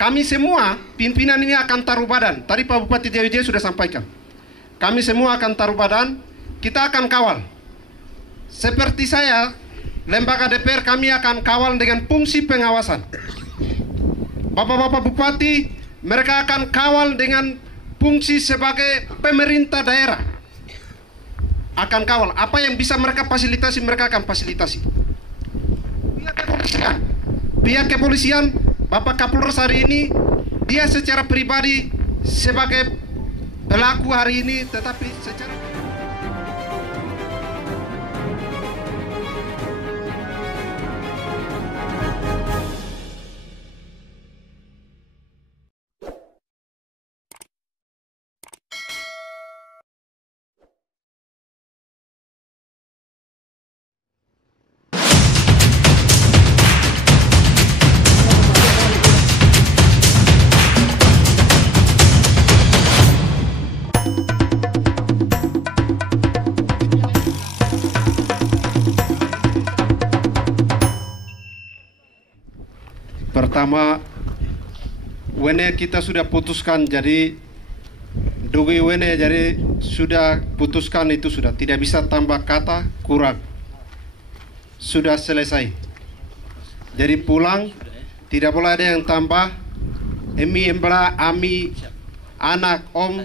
Kami semua pimpinan ini akan taruh badan. Tadi Pak Bupati Jaya sudah sampaikan. Kami semua akan taruh badan. Kita akan kawal. Seperti saya, lembaga DPR kami akan kawal dengan fungsi pengawasan. Bapak-bapak bupati, mereka akan kawal dengan fungsi sebagai pemerintah daerah. Akan kawal. Apa yang bisa mereka fasilitasi, mereka akan fasilitasi. Pihak kepolisian, Bapak Kapolres hari ini, dia secara pribadi sebagai pelaku hari ini, tetapi secara... Pertama, wene kita sudah putuskan, jadi dugi wene jadi sudah putuskan, itu sudah tidak bisa tambah kata kurang. Sudah selesai. Jadi pulang, tidak boleh ada yang tambah. Emi, embra, ami, anak, om.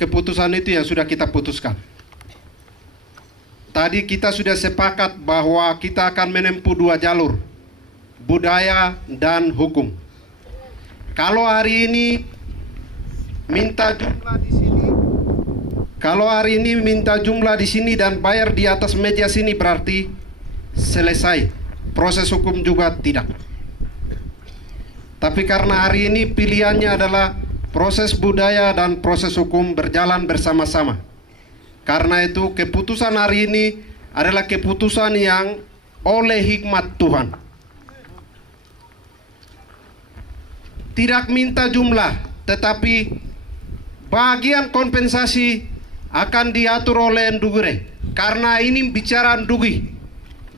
Keputusan itu yang sudah kita putuskan. Tadi kita sudah sepakat bahwa kita akan menempuh dua jalur, budaya dan hukum. Kalau hari ini minta jumlah di sini, kalau hari ini minta jumlah di sini dan bayar di atas meja sini, berarti selesai. Proses hukum juga tidak. Tapi karena hari ini pilihannya adalah proses budaya dan proses hukum berjalan bersama-sama. Karena itu keputusan hari ini adalah keputusan yang oleh hikmat Tuhan. Tidak minta jumlah, tetapi bagian kompensasi akan diatur oleh Ndugure. Karena ini bicara Ndugi,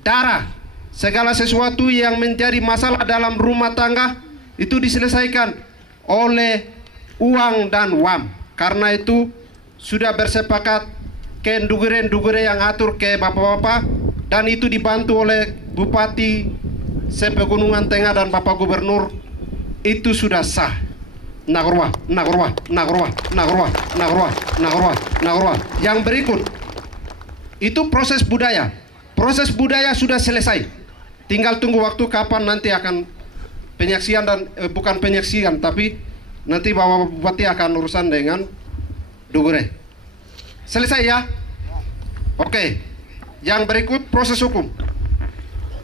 darah, segala sesuatu yang menjadi masalah dalam rumah tangga itu diselesaikan oleh uang dan uang. Karena itu sudah bersepakat ke Ndugure yang atur ke bapak-bapak, dan itu dibantu oleh Bupati Sepegunungan Tengah dan Bapak Gubernur. Itu sudah sah. Nagorwa. Yang berikut itu proses budaya. Proses budaya sudah selesai. Tinggal tunggu waktu kapan nanti akan penyaksian dan bukan penyaksian, tapi nanti Bapak Bupati akan urusan dengan Dugure. Selesai ya? Oke. Yang berikut proses hukum.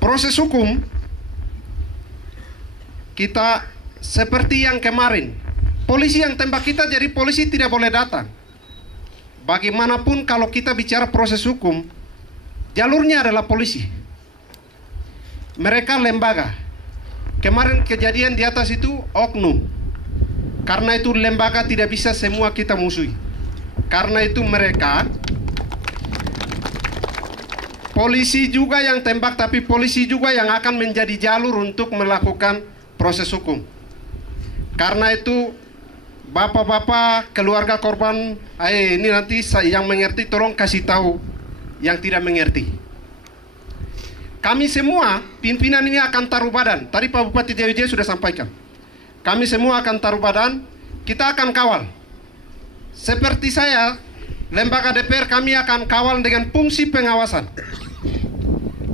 Proses hukum kita seperti yang kemarin, polisi yang tembak kita, jadi polisi tidak boleh datang. Bagaimanapun kalau kita bicara proses hukum, jalurnya adalah polisi. Mereka lembaga. Kemarin kejadian di atas itu oknum. Karena itu lembaga tidak bisa semua kita musuhi. Karena itu mereka, polisi juga yang tembak, tapi polisi juga yang akan menjadi jalur untuk melakukan proses hukum. Karena itu bapak-bapak keluarga korban, ini nanti yang mengerti tolong kasih tahu yang tidak mengerti. Kami semua pimpinan ini akan taruh badan. Tadi Pak Bupati Jaya sudah sampaikan. Kami semua akan taruh badan. Kita akan kawal. Seperti saya, lembaga DPR kami akan kawal dengan fungsi pengawasan.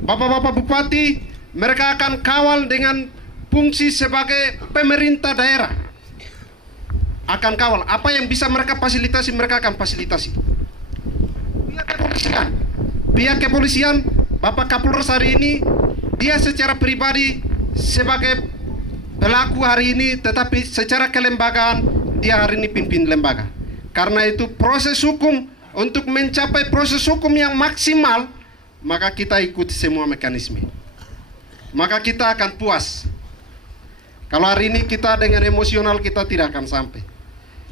Bapak-bapak bupati, mereka akan kawal dengan fungsi sebagai pemerintah daerah. Akan kawal. Apa yang bisa mereka fasilitasi, mereka akan fasilitasi. Pihak kepolisian, Bapak Kapolres hari ini, dia secara pribadi sebagai pelaku hari ini, tetapi secara kelembagaan dia hari ini pimpin lembaga. Karena itu proses hukum, untuk mencapai proses hukum yang maksimal, maka kita ikuti semua mekanisme. Maka kita akan puas. Kalau hari ini kita dengan emosional, kita tidak akan sampai.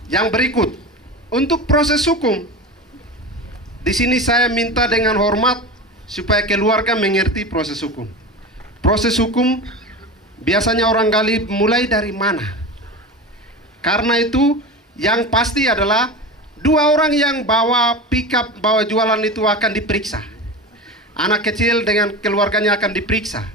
Yang berikut, untuk proses hukum, di sini saya minta dengan hormat supaya keluarga mengerti proses hukum. Proses hukum biasanya orang gali mulai dari mana. Karena itu yang pasti adalah 2 orang yang bawa pickup, bawa jualan itu akan diperiksa. Anak kecil dengan keluarganya akan diperiksa.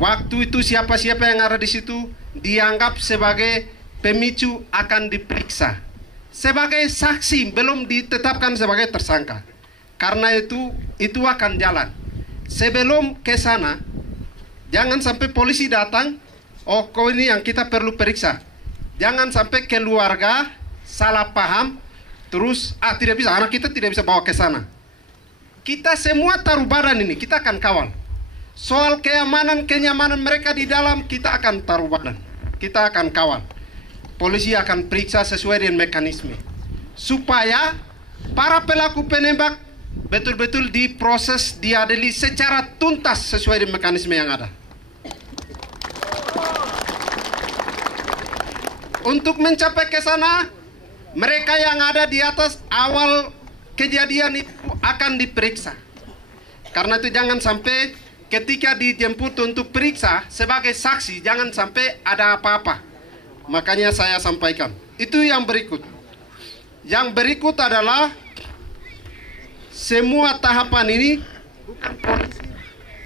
Waktu itu siapa-siapa yang ada di situ dianggap sebagai pemicu akan diperiksa. Sebagai saksi, belum ditetapkan sebagai tersangka. Karena itu akan jalan. Sebelum ke sana, jangan sampai polisi datang, oh kau ini yang kita perlu periksa. Jangan sampai keluarga salah paham, terus tidak bisa, anak kita tidak bisa bawa ke sana. Kita semua taruh badan ini, kita akan kawal. Soal kenyamanan mereka di dalam, kita akan taruh badan. Kita akan kawal. Polisi akan periksa sesuai dengan mekanisme. Supaya para pelaku penembak betul-betul diproses, diadili secara tuntas sesuai dengan mekanisme yang ada. Untuk mencapai ke sana, mereka yang ada di atas awal kejadian itu akan diperiksa. Karena itu jangan sampai ketika dijemput untuk periksa sebagai saksi, jangan sampai ada apa-apa. Makanya saya sampaikan. Itu yang berikut. Yang berikut adalah semua tahapan ini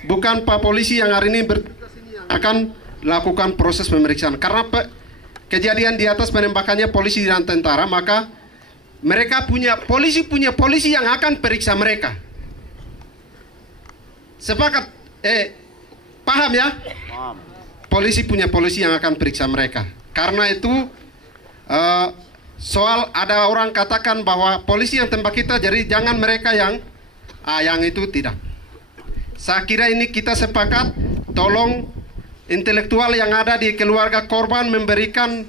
bukan Pak Polisi yang hari ini akan lakukan proses pemeriksaan. Karena kejadian di atas penembakannya polisi dan tentara, maka mereka punya polisi yang akan periksa mereka. Sepakat? Paham ya? Paham. Polisi punya polisi yang akan periksa mereka. Karena itu soal ada orang katakan bahwa polisi yang tembak kita, jadi jangan mereka yang itu tidak. Saya kira ini kita sepakat, tolong intelektual yang ada di keluarga korban memberikan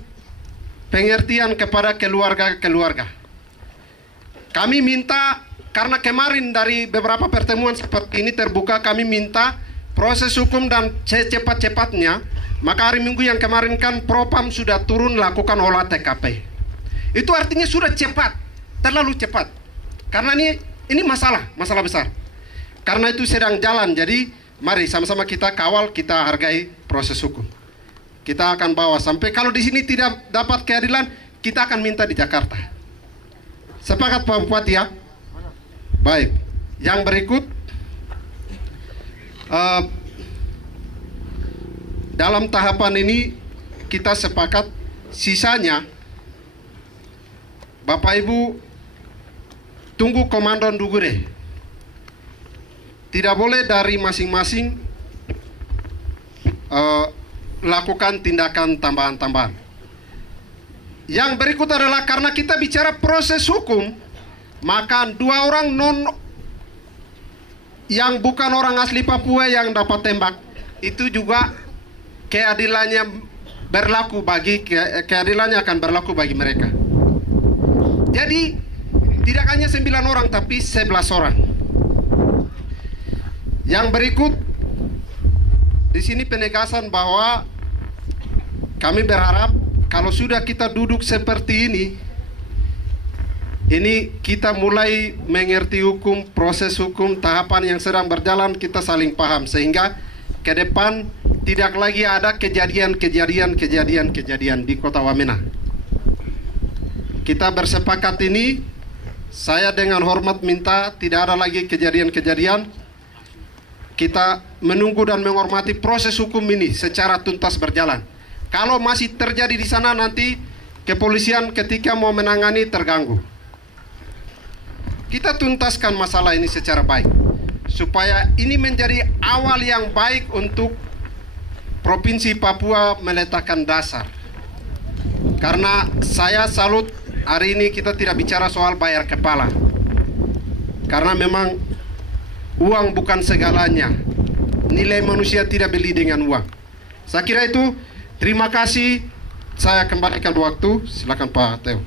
pengertian kepada keluarga-keluarga. Kami minta, karena kemarin dari beberapa pertemuan seperti ini terbuka, kami minta proses hukum dan secepat-cepatnya. Maka hari Minggu yang kemarin kan Propam sudah turun lakukan olah TKP. Itu artinya sudah cepat, terlalu cepat. Karena ini masalah besar. Karena itu sedang jalan, jadi mari sama-sama kita kawal, kita hargai proses hukum. Kita akan bawa sampai kalau di sini tidak dapat keadilan, kita akan minta di Jakarta. Sepakat Pak Bupati ya? Baik. Yang berikut, dalam tahapan ini kita sepakat sisanya Bapak Ibu tunggu Komando Ndugure. Tidak boleh dari masing-masing lakukan tindakan tambahan-tambahan. Yang berikut adalah karena kita bicara proses hukum, maka 2 orang yang bukan orang asli Papua yang dapat tembak, itu juga keadilannya akan berlaku bagi mereka. Jadi tidak hanya 9 orang tapi 11 orang. Yang berikut di sini penegasan bahwa kami berharap kalau sudah kita duduk seperti ini kita mulai mengerti hukum, proses hukum, tahapan yang sedang berjalan, kita saling paham sehingga ke depan tidak lagi ada kejadian di Kota Wamena. Kita bersepakat ini, saya dengan hormat minta tidak ada lagi kejadian-kejadian. Kita menunggu dan menghormati proses hukum ini secara tuntas berjalan. Kalau masih terjadi di sana nanti kepolisian ketika mau menangani terganggu. Kita tuntaskan masalah ini secara baik supaya ini menjadi awal yang baik untuk Provinsi Papua meletakkan dasar. Karena saya salut hari ini kita tidak bicara soal bayar kepala. Karena memang uang bukan segalanya. Nilai manusia tidak beli dengan uang. Saya kira itu. Terima kasih. Saya kembalikan waktu. Silakan Pak Teo.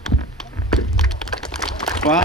Wah.